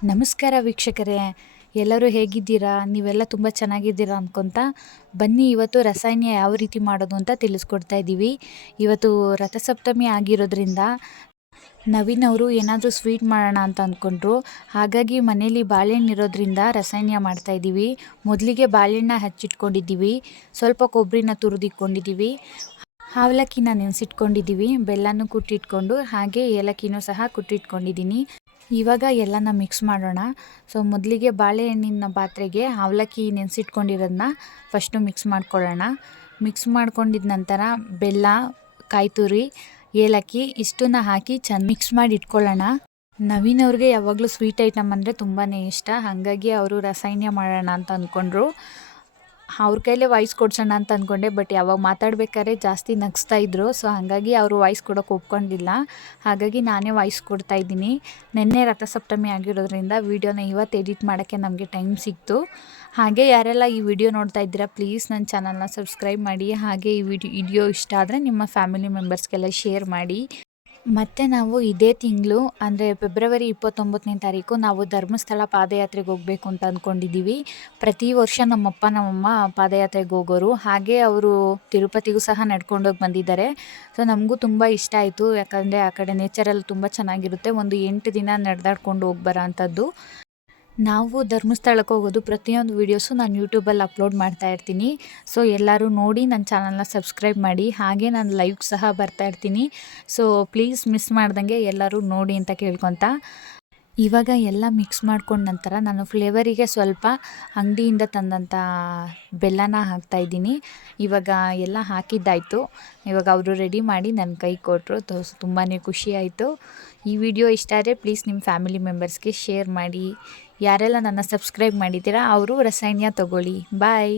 ನಮಸ್ಕಾರ ವೀಕ್ಷಕರೇ, ಎಲ್ಲರೂ ಹೇಗಿದ್ದೀರಾ? ನೀವೆಲ್ಲ ತುಂಬ ಚೆನ್ನಾಗಿದ್ದೀರಾ ಅಂದ್ಕೊತ ಬನ್ನಿ, ಇವತ್ತು ರಸಾಯನ ಯಾವ ರೀತಿ ಮಾಡೋದು ಅಂತ ತಿಳಿಸ್ಕೊಡ್ತಾ ಇದ್ದೀವಿ. ಇವತ್ತು ರಥಸಪ್ತಮಿ ಆಗಿರೋದ್ರಿಂದ ನವೀನ್ ಅವರು ಏನಾದರೂ ಸ್ವೀಟ್ ಮಾಡೋಣ ಅಂತ ಅಂದ್ಕೊಂಡ್ರು ಹಾಗಾಗಿ ಮನೇಲಿ ಬಾಳೆಹಣ್ಣು ಇರೋದ್ರಿಂದ ರಸಾಯನ ಮಾಡ್ತಾ ಇದ್ದೀವಿ. ಮೊದಲಿಗೆ ಬಾಳೆಹಣ್ಣ ಹಚ್ಚಿಟ್ಕೊಂಡಿದ್ದೀವಿ. ಸ್ವಲ್ಪ ಕೊಬ್ಬರಿನ ತುರಿದಿಟ್ಕೊಂಡಿದ್ದೀವಿ. ಅವಲಕ್ಕಿನ ನೆನೆಸಿಟ್ಕೊಂಡಿದ್ದೀವಿ, ಬೆಲ್ಲನೂ ಕುಟ್ಟಿಟ್ಕೊಂಡು, ಹಾಗೆ ಏಲಕ್ಕಿನೂ ಸಹ ಕುಟ್ಟಿಟ್ಕೊಂಡಿದ್ದೀನಿ. ಇವಾಗ ಎಲ್ಲನ ಮಿಕ್ಸ್ ಮಾಡೋಣ. ಸೊ ಮೊದಲಿಗೆ ಬಾಳೆಹಣ್ಣಿನ ಪಾತ್ರೆಗೆ ಅವಲಕ್ಕಿ ನೆನೆಸಿಟ್ಕೊಂಡಿರೋದನ್ನ ಫಸ್ಟು ಮಿಕ್ಸ್ ಮಾಡ್ಕೊಳ್ಳೋಣ. ಮಿಕ್ಸ್ ಮಾಡ್ಕೊಂಡಿದ ನಂತರ ಬೆಲ್ಲ ಕಾಯಿ ತುರಿ ಏಲಕ್ಕಿ ಇಷ್ಟನ್ನ ಹಾಕಿ ಚೆಂದ ಮಿಕ್ಸ್ ಮಾಡಿ ಇಟ್ಕೊಳ್ಳೋಣ ನವೀನ್ ಅವ್ರಿಗೆ ಯಾವಾಗಲೂ ಸ್ವೀಟ್ ಐಟಮ್ ಅಂದರೆ ತುಂಬಾ ಇಷ್ಟ. ಹಾಗಾಗಿ ಅವರು ರಸಾಯನ ಮಾಡೋಣ ಅಂತ ಅಂದ್ಕೊಂಡ್ರು ಅವ್ರ ಕೈಲೇ ವಾಯ್ಸ್ ಕೊಡ್ಸೋಣ ಅಂತ ಅಂದ್ಕೊಂಡೆ ಬಟ್ ಯಾವಾಗ ಮಾತಾಡ್ಬೇಕಾದ್ರೆ ಜಾಸ್ತಿ ನಗಿಸ್ತಾ ಇದ್ರು. ಸೊ ಹಾಗಾಗಿ ಅವರು ವಾಯ್ಸ್ ಕೊಡೋಕೆ ಒಪ್ಕೊಂಡಿಲ್ಲ. ಹಾಗಾಗಿ ನಾನೇ ವಾಯ್ಸ್ ಕೊಡ್ತಾ ಇದ್ದೀನಿ. ನಿನ್ನೆ ರಥಸಪ್ತಮಿ ಆಗಿರೋದ್ರಿಂದ ವೀಡಿಯೋನ ಇವತ್ತು ಎಡಿಟ್ ಮಾಡೋಕ್ಕೆ ನಮಗೆ ಟೈಮ್ ಸಿಕ್ತು. ಹಾಗೆ ಯಾರೆಲ್ಲ ಈ ವಿಡಿಯೋ ನೋಡ್ತಾ ಇದ್ದೀರಾ ಪ್ಲೀಸ್ ನನ್ನ ಚಾನಲ್ನ ಸಬ್ಸ್ಕ್ರೈಬ್ ಮಾಡಿ. ಹಾಗೆ ಈ ವಿಡಿಯೋ ಇಷ್ಟ ಆದರೆ ನಿಮ್ಮ ಫ್ಯಾಮಿಲಿ ಮೆಂಬರ್ಸ್ಗೆಲ್ಲ ಶೇರ್ ಮಾಡಿ. ಮತ್ತು ನಾವು ಇದೇ ತಿಂಗಳು, ಅಂದರೆ ಫೆಬ್ರವರಿ ಇಪ್ಪತ್ತೊಂಬತ್ತನೇ ತಾರೀಕು ನಾವು ಧರ್ಮಸ್ಥಳ ಪಾದಯಾತ್ರೆಗೆ ಹೋಗಬೇಕು ಅಂತ ಅಂದ್ಕೊಂಡಿದ್ದೀವಿ ಪ್ರತಿ ವರ್ಷ ನಮ್ಮಪ್ಪ, ನಮ್ಮಮ್ಮ ಪಾದಯಾತ್ರೆಗೆ ಹೋಗೋರು. ಹಾಗೆ ಅವರು ತಿರುಪತಿಗೂ ಸಹ ನಡ್ಕೊಂಡೋಗಿ ಬಂದಿದ್ದಾರೆ. ಸೊ ನಮಗೂ ತುಂಬ ಇಷ್ಟ ಆಯಿತು. ಯಾಕಂದರೆ ಆ ಕಡೆ ನೇಚರಲ್ಲಿ ತುಂಬ ಚೆನ್ನಾಗಿರುತ್ತೆ. ಒಂದು ಎಂಟು ದಿನ ನಡೆದಾಡ್ಕೊಂಡು ಹೋಗಿ ಬರೋ ಅಂಥದ್ದು ನಾವು ಧರ್ಮಸ್ಥಳಕ್ಕೆ ಹೋಗೋದು ಪ್ರತಿಯೊಂದು ವೀಡಿಯೋಸು ನಾನು ಯೂಟ್ಯೂಬಲ್ಲಿ ಅಪ್ಲೋಡ್ ಮಾಡ್ತಾ ಇರ್ತೀನಿ. ಸೊ ಎಲ್ಲರೂ ನೋಡಿ ನನ್ನ ಚಾನಲ್ನ ಸಬ್ಸ್ಕ್ರೈಬ್ ಮಾಡಿ. ಹಾಗೆ ನಾನು ಲೈವ್ ಸಹ ಬರ್ತಾ ಇರ್ತೀನಿ. ಸೊ ಪ್ಲೀಸ್ ಮಿಸ್ ಮಾಡ್ದಂಗೆ ಎಲ್ಲರೂ ನೋಡಿ ಅಂತ ಕೇಳ್ಕೊತ. ಇವಾಗ ಎಲ್ಲ ಮಿಕ್ಸ್ ಮಾಡ್ಕೊಂಡ ನಂತರ ನಾನು ಫ್ಲೇವರಿಗೆ ಸ್ವಲ್ಪ ಅಂಗಡಿಯಿಂದ ತಂದಂಥ ಬೆಲ್ಲನ ಹಾಕ್ತಾಯಿದ್ದೀನಿ ಇವಾಗ ಎಲ್ಲ ಹಾಕಿದ್ದಾಯಿತು. ಇವಾಗ ಅವರು ರೆಡಿ ಮಾಡಿ ನನ್ನ ಕೈ ಕೊಟ್ಟರು ತುಂಬಾ ಖುಷಿಯಾಯಿತು ಈ ವಿಡಿಯೋ ಇಷ್ಟ ಆದರೆ ಪ್ಲೀಸ್ ನಿಮ್ಮ ಫ್ಯಾಮಿಲಿ ಮೆಂಬರ್ಸ್ಗೆ ಶೇರ್ ಮಾಡಿ. ಯಾರೆಲ್ಲ ನನ್ನ ಸಬ್ಸ್ಕ್ರೈಬ್ ಮಾಡಿದ್ದೀರಾ, ಅವರು ರಸಾಯನ ತಗೊಳ್ಳಿ. ಬಾಯ್